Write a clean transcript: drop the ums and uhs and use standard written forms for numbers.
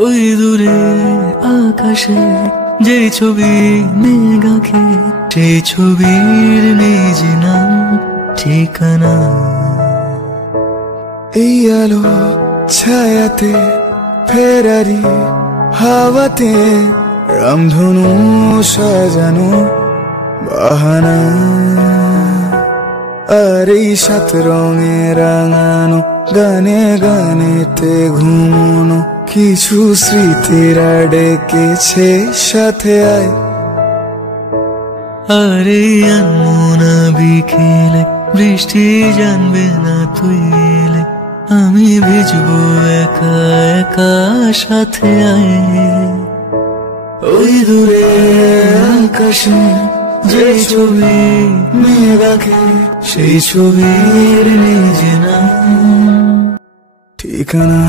ওই দূরে আকাশে যেই ছবি মেঘ আঁকে, সেই ছবির নেই যে নাম ঠিকানা। এই আলো ছায়াতে ফেরারি হাওয়াতে রামধনু সাজানো বাহানা। আর এই সাত রঙে রাঙানো গানে গানেতে ঘুমোনো কিছু স্মৃতিরা ডেকেছে সাথে আয়। আর এই আনমনা বিকেলে বৃষ্টি জানবে না তুই এলে, আমি ভিজবো একা একা সাথে আয়। ওই দূরে আকাশে যে ছবি মেঘ আঁকে, সেই ছবির নেই যে নাম ঠিকানা।